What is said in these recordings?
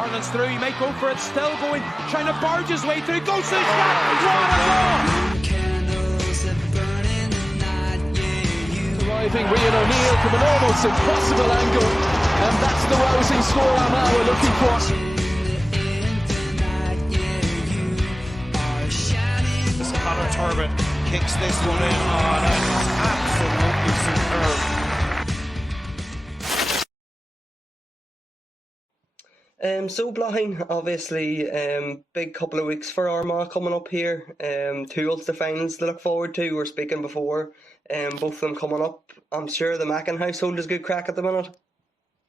Harlan's through, he may go for it, still going, trying to barge his way through, goes to the shot, what a goal! Arriving Rian O'Neill from an almost impossible angle, and that's the rousing score Armagh were looking for. Conor Turbin kicks this one in. Oh, that's absolutely superb. So Blaithin, obviously, big couple of weeks for Armagh coming up here. Two Ulster finals to look forward to. We were speaking before, both of them coming up. I'm sure the Mackin household is good crack at the minute.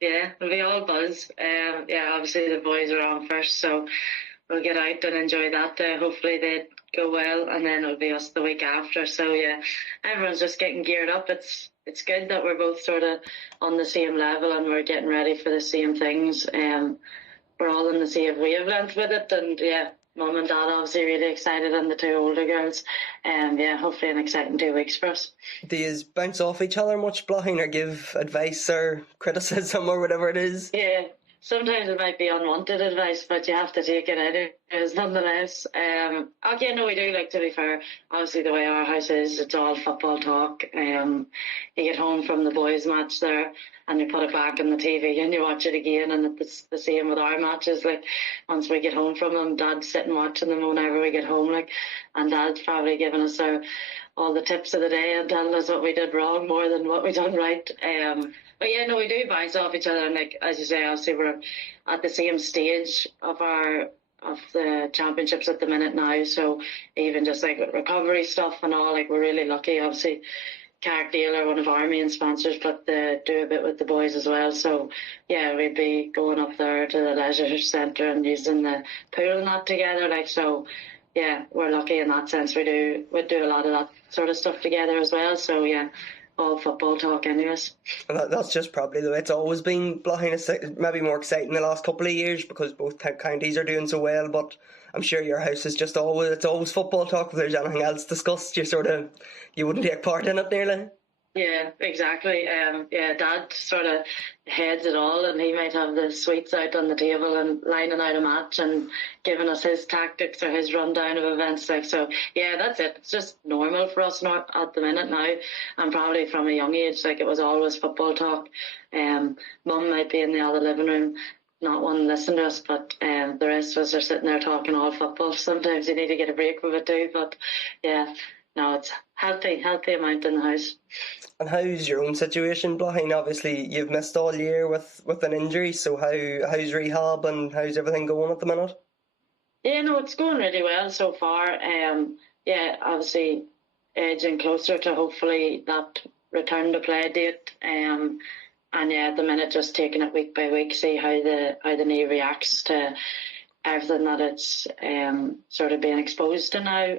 Yeah, we'll be all buzz. Obviously the boys are on first, so we'll get out and enjoy that. Hopefully they go well, and then it'll be us the week after. So yeah, everyone's just getting geared up. It's good that we're both sort of on the same level and we're getting ready for the same things. We're all in the same wavelength with it, and yeah, Mum and Dad obviously really excited, and the two older girls. Hopefully an exciting 2 weeks for us. Do you bounce off each other much, Blaithin, or give advice or criticism or whatever it is? Yeah. Sometimes it might be unwanted advice, but you have to take it anyways, nonetheless. We do, to be fair. Obviously, the way our house is, it's all football talk. You get home from the boys' match there, and you put it back on the TV, and you watch it again, and it's the same with our matches. Once we get home from them, Dad's sitting watching them whenever we get home, and Dad's probably giving us all the tips of the day and telling us what we did wrong more than what we done right. We do bounce off each other, and as you say, obviously we're at the same stage of the championships at the minute now. So even just with recovery stuff and all, we're really lucky. Obviously, Carrickdale are one of our main sponsors, but they do a bit with the boys as well. So yeah, we'd be going up there to the leisure centre and using the pool and that together. So yeah, we're lucky in that sense. We do a lot of that sort of stuff together as well. So yeah, all football talk anyways. That's just probably the way it's always been. Blaithin is maybe more exciting the last couple of years because both counties are doing so well, but I'm sure your house is just always football talk. If there's anything else discussed, you wouldn't take part in it nearly. Yeah, exactly. Dad sort of heads it all, and he might have the sweets out on the table and lining out a match and giving us his tactics or his rundown of events. So yeah, that's it. It's just normal for us at the minute now, and probably from a young age, it was always football talk. Mum might be in the other living room, not one to listen to us, but the rest of us are sitting there talking all football. Sometimes you need to get a break with it too, but yeah. No, it's healthy amount in the house. And how's your own situation, Blaithin? Obviously, you've missed all year with an injury, so how's rehab and how's everything going at the minute? Yeah, no, it's going really well so far. Obviously, edging closer to hopefully that return to play date. At the minute, just taking it week by week, see how the knee reacts to everything that it's sort of being exposed to now.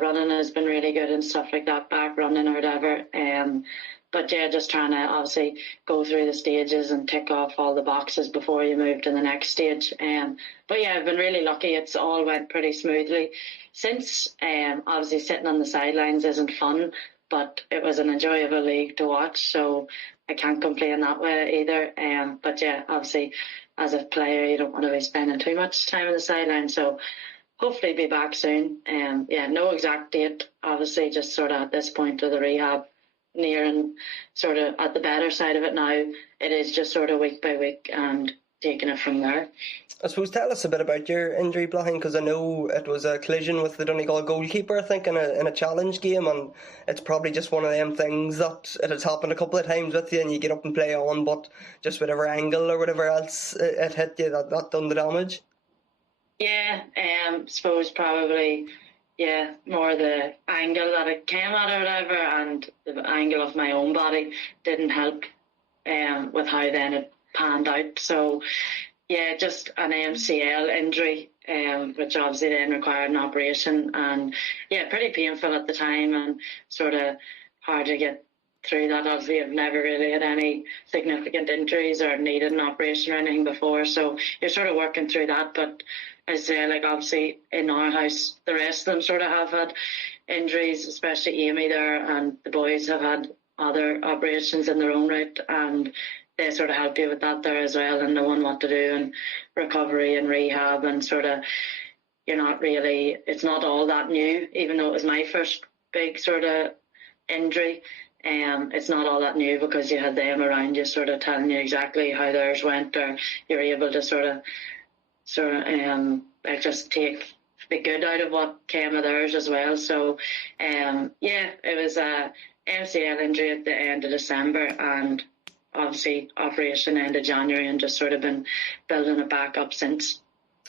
Running has been really good and stuff like that, back running or whatever. Just trying to obviously go through the stages and tick off all the boxes before you move to the next stage. I've been really lucky. It's all went pretty smoothly. Since obviously sitting on the sidelines isn't fun, but it was an enjoyable league to watch, so I can't complain that way either. Obviously as a player you don't want to be spending too much time on the sideline, so hopefully be back soon. No exact date, obviously, just sort of at this point of the rehab, nearing sort of at the better side of it now. It is just sort of week by week and taking it from there. I suppose tell us a bit about your injury, Blaithin, because I know it was a collision with the Donegal goalkeeper, I think, in a challenge game, and it's probably just one of them things that it has happened a couple of times with you and you get up and play on, but just whatever angle or whatever else it hit you, that done the damage. Yeah, suppose probably, more the angle that it came at or whatever, and the angle of my own body didn't help with how then it panned out. So, just an MCL injury, which obviously then required an operation, and pretty painful at the time and sort of hard to get through that. Obviously, I've never really had any significant injuries or needed an operation or anything before, so you're sort of working through that, but I say, obviously in our house, the rest of them sort of have had injuries, especially Amy there, and the boys have had other operations in their own right. And they sort of help you with that there as well, and knowing what to do and recovery and rehab, and sort of it's not all that new, even though it was my first big sort of injury. It's not all that new because you had them around you sort of telling you exactly how theirs went, or you're able to sort of just take the good out of what came of theirs as well. So it was a MCL injury at the end of December, and obviously operation end of January, and just sort of been building it back up since.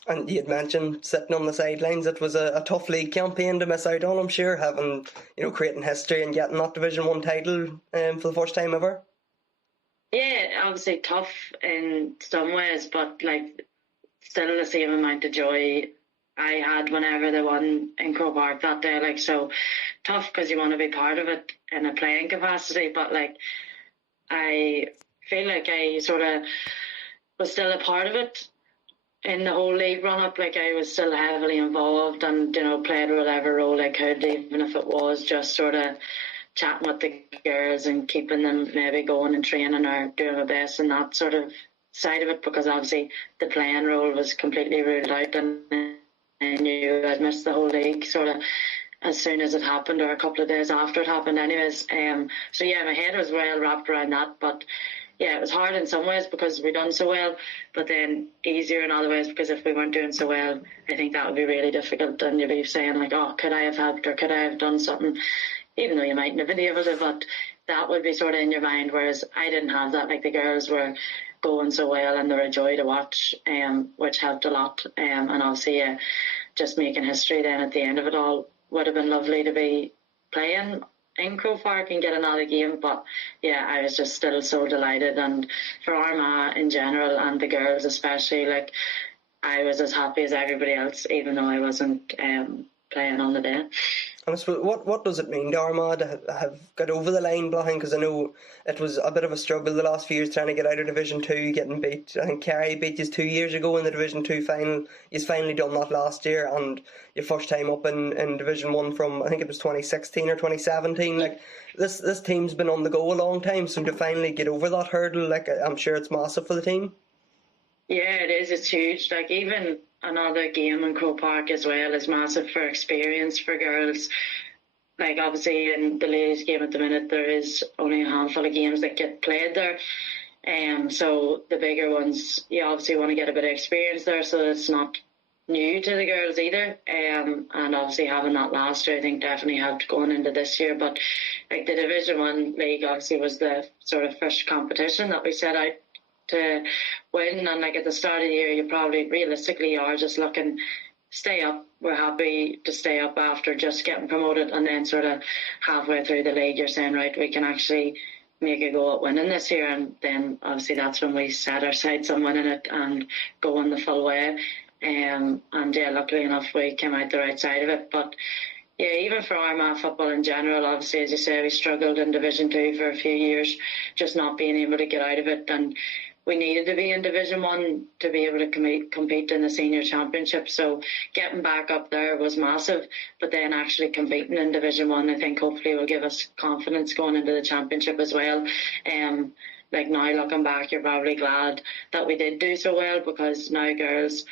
And you had mentioned sitting on the sidelines. It was a tough league campaign to miss out on, I'm sure, having, creating history and getting that Division 1 title for the first time ever. Yeah, obviously tough in some ways, but still the same amount of joy I had whenever they won in Croke Park that day. So tough because you want to be part of it in a playing capacity, but I feel like I sort of was still a part of it in the whole league run-up. I was still heavily involved and, played whatever role I could, even if it was just sort of chatting with the girls and keeping them maybe going and training or doing my best in that sort of side of it, because obviously the playing role was completely ruled out, and I knew I'd missed the whole league sort of as soon as it happened, or a couple of days after it happened anyways. So yeah, my head was well wrapped around that, but yeah, it was hard in some ways because we done so well, but then easier in other ways because if we weren't doing so well, I think that would be really difficult, and you'd be saying oh, could I have helped, or could I have done something, even though you mightn't have been able to, but that would be sort of in your mind, whereas I didn't have that. The girls were going so well and they're a joy to watch, which helped a lot, and obviously just making history then at the end of it all. Would have been lovely to be playing in Croke Park and get another game, but yeah, I was just still so delighted, and for Armagh in general and the girls especially, I was as happy as everybody else, even though I wasn't playing on the day. And I suppose, what does it mean to Armagh to have got over the line, Blaithin? Because I know it was a bit of a struggle the last few years trying to get out of Division 2, getting beat. I think Kerry beat you 2 years ago in the Division 2 final. You've finally done that last year, and your first time up in Division 1 from, I think it was 2016 or 2017. This team's been on the go a long time, so to finally get over that hurdle, I'm sure it's massive for the team. Yeah, it is. It's huge. Even another game in Croke Park as well is massive for experience for girls. Obviously in the ladies' game at the minute, there is only a handful of games that get played there. So the bigger ones, you obviously want to get a bit of experience there, so it's not new to the girls either. And obviously having that last year, I think definitely helped going into this year. But the Division 1 league obviously was the sort of first competition that we set out to win, and at the start of the year you probably realistically are just looking stay up. We're happy to stay up after just getting promoted, and then sort of halfway through the league you're saying, right, we can actually make a go at winning this year, and then obviously that's when we set our sights on winning it and going the full way. And yeah, luckily enough we came out the right side of it. But yeah, even for Armagh football in general, obviously, as you say, we struggled in Division 2 for a few years, just not being able to get out of it, and we needed to be in Division 1 to be able to compete in the senior championship. So getting back up there was massive, but then actually competing in Division 1, I think hopefully will give us confidence going into the championship as well. Now looking back, you're probably glad that we did do so well, because now girls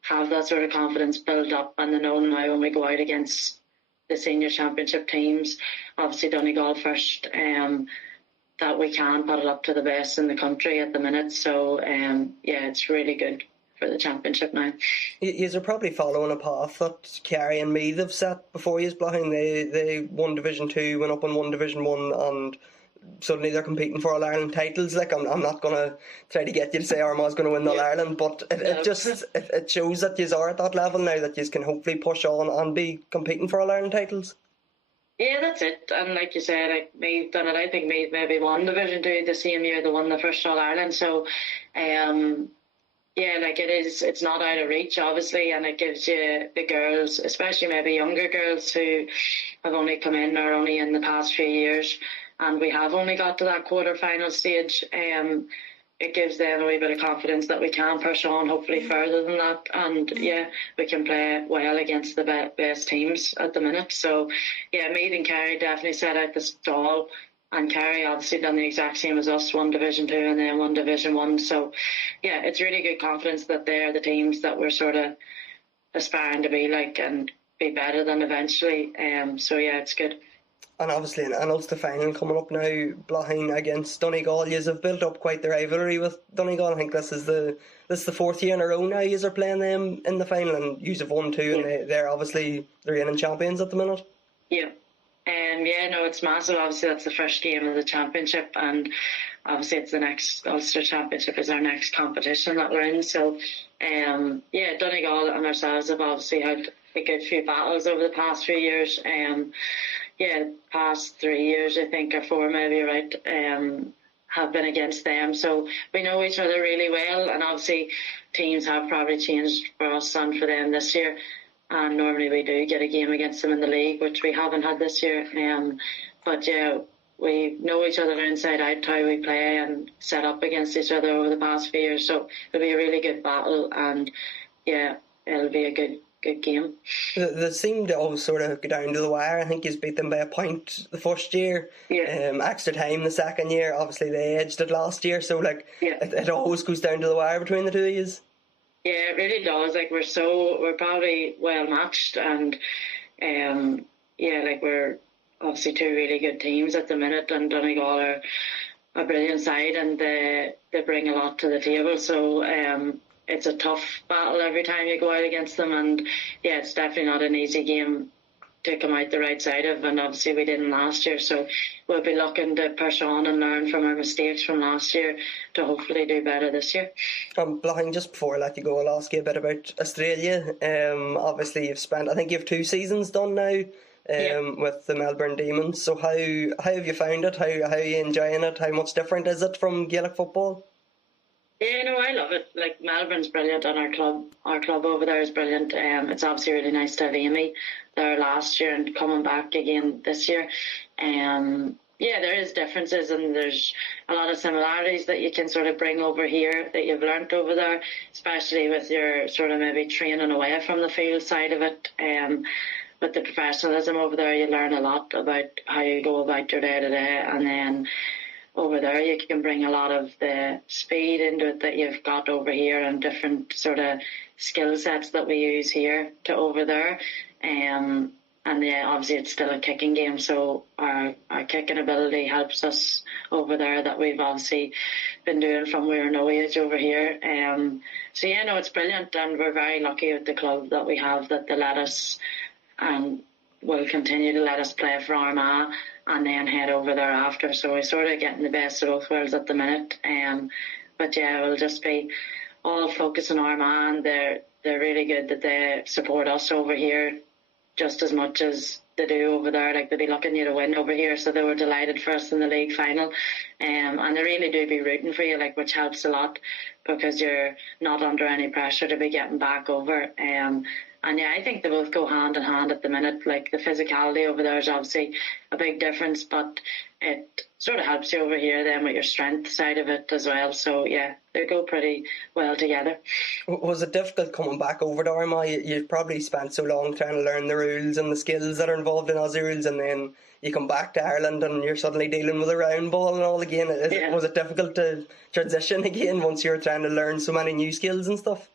have that sort of confidence built up, and they know now when we go out against the senior championship teams, obviously Donegal first, that we can put it up to the best in the country at the minute. So yeah, it's really good for the championship now. You are probably following a path that Kerry and Meath have set before you, Blaithin. They won Division 2, went up and won Division 1, and suddenly they're competing for All-Ireland titles. I'm not going to try to get you to say Armagh's going to win All-Ireland, but it shows that you are at that level now, that you can hopefully push on and be competing for All-Ireland titles. Yeah, that's it. And like you said, Meath done it. I think Meath maybe won Division 2 the same year they won the first All-Ireland. So yeah, it's not out of reach, obviously, and it gives you the girls, especially maybe younger girls who have only come in or only in the past few years, and we have only got to that quarter-final stage. It gives them a wee bit of confidence that we can push on, hopefully further than that, and yeah, we can play well against the best teams at the minute. So yeah, Meath and Kerry definitely set out the stall and Kerry obviously done the exact same as us, 1 Division 2 and then 1 Division 1. So, yeah, it's really good confidence that they're the teams that we're sort of aspiring to be like and be better than eventually. So, yeah, it's good. And obviously an Ulster final coming up now, Blaithin against Donegal. You have built up quite the rivalry with Donegal. I think this is the 4th year in a row now you are playing them in the final, and you have won 2, and they're obviously the reigning champions at the minute. Yeah. Yeah, no, it's massive. Obviously, that's the first game of the championship, and obviously it's the next Ulster Championship is our next competition that we're in. So, yeah, Donegal and ourselves have obviously had a good few battles over the past few years. Yeah, past 3 years, I think, or 4 maybe, right, have been against them. So we know each other really well, and obviously teams have probably changed for us and for them this year. And normally we do get a game against them in the league, which we haven't had this year. But yeah, we know each other inside out, how we play and set up against each other over the past few years. So it'll be a really good battle, and yeah, it'll be a good game. They seem to all sort of go down to the wire. I think he's beat them by a point the first year. Yeah. Extra time the second year. Obviously they edged it last year, so it always goes down to the wire between the two of you. Yeah, it really does. Like we're probably well matched, and yeah, like we're obviously 2 really good teams at the minute, and Donegal are a brilliant side, and they bring a lot to the table. So it's a tough battle every time you go out against them, and yeah, it's definitely not an easy game to come out the right side of, and obviously we didn't last year, so we'll be looking to push on and learn from our mistakes from last year to hopefully do better this year. Blaithin, just before I let you go, I'll ask you a bit about Australia. Obviously you've spent, I think you have 2 seasons done now with the Melbourne Demons, so how have you found it? How are you enjoying it? How much different is it from Gaelic football? Yeah, no, I love it. Like, Melbourne's brilliant, and our club over there is brilliant. It's obviously really nice to have Amy there last year and coming back again this year. Yeah, there is differences, and there's a lot of similarities that you can sort of bring over here that you've learnt over there, especially with your sort of maybe training away from the field side of it. With the professionalism over there, you learn a lot about how you go about your day-to-day, and then over there you can bring a lot of the speed into it that you've got over here, and different sort of skill sets that we use here to over there. And yeah, obviously it's still a kicking game, so our kicking ability helps us over there, that we've obviously been doing from we were no age over here. So yeah, no, it's brilliant, and we're very lucky with the club that we have, that they let us and will continue to let us play for Armagh and then head over there after. So we're sort of getting the best of both worlds at the minute. But yeah, we'll just be all focused on Armagh, and they're really good that they support us over here just as much as they do over there. Like, they'll be looking you to win over here, so they were delighted for us in the league final. And they really do be rooting for you, like, which helps a lot, because you're not under any pressure to be getting back over. And yeah, I think they both go hand in hand at the minute. Like, the physicality over there is obviously a big difference, but it sort of helps you over here then with your strength side of it as well. So yeah, they go pretty well together. Was it difficult coming back over to Armagh? You've probably spent so long trying to learn the rules and the skills that are involved in Aussie rules, and then you come back to Ireland and you're suddenly dealing with a round ball and all again. Was it difficult to transition again once you're trying to learn so many new skills and stuff?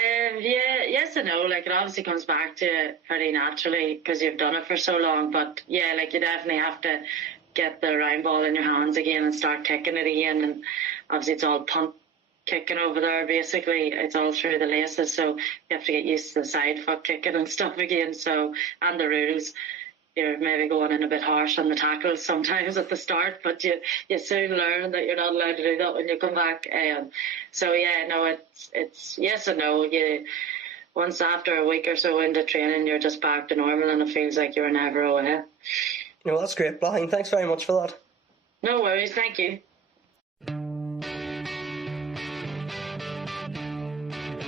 Yeah, yes and no. Like, it obviously comes back to it pretty naturally because you've done it for so long. But yeah, like, you definitely have to get the round ball in your hands again and start kicking it again. And obviously it's all punt kicking over there, basically. It's all through the laces, so you have to get used to the side foot kicking and stuff again. So, and the rules, you're maybe going in a bit harsh on the tackles sometimes at the start, but you soon learn that you're not allowed to do that when you come back. So yeah, no, it's yes and no. Once after a week or so into training, you're just back to normal, and it feels like you were never away. No, that's great, Blaithin. Thanks very much for that. No worries, thank you.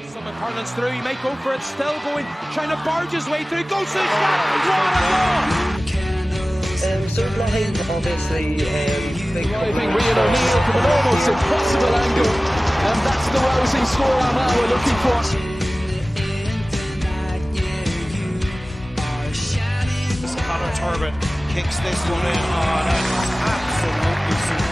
Someone hurls through, he might go for it, still going, trying to barge his way through, goes to the shot, what a goal! So Blaithin, obviously, big driving Rian O'Neill from an almost impossible angle, and that's the rousing score Armagh were looking for. Conor Turbin kicks this one in. Oh, that's absolutely superb.